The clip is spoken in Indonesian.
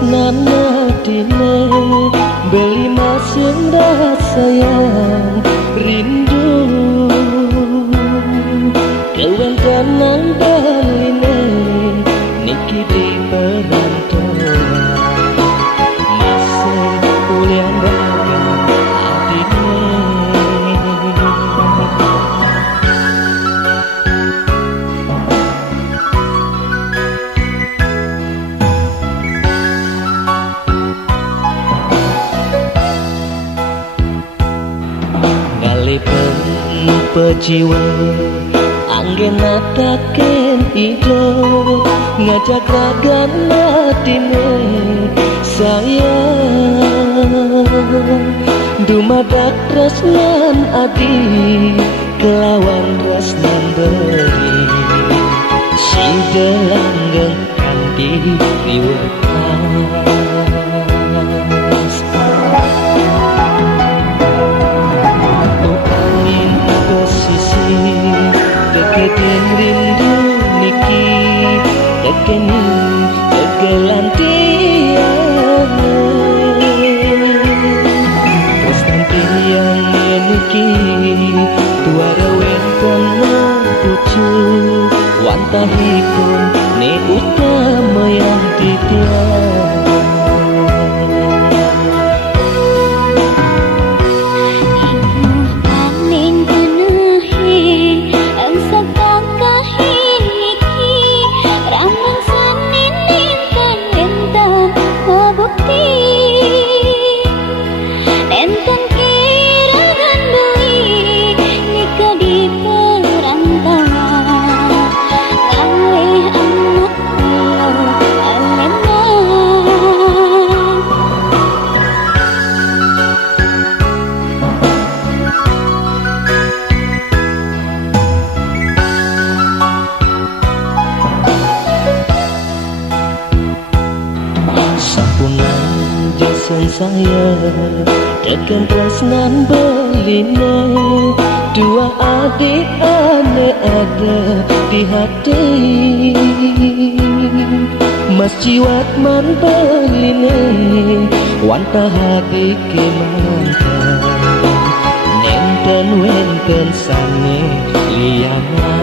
tresnan adine beli masing sayang rindu kewen tenang baline niki di perantauan masih kuliah baga adine. Pejiwa anggen nataken ide ngajak ragan matine sayang dumadak tresnan adi kelawan tresnan beri sida langgeng kanthi riweuhan Deketin rindu niki dekeni degelan tiane terus nanti yang niki tuara wenten ucu wantahipun ne utama yang titian. Saya tekan tresnan beline dua adik ane ada di hati mas jiwat man beline wanta hadi kemantan nenten wenten sane liana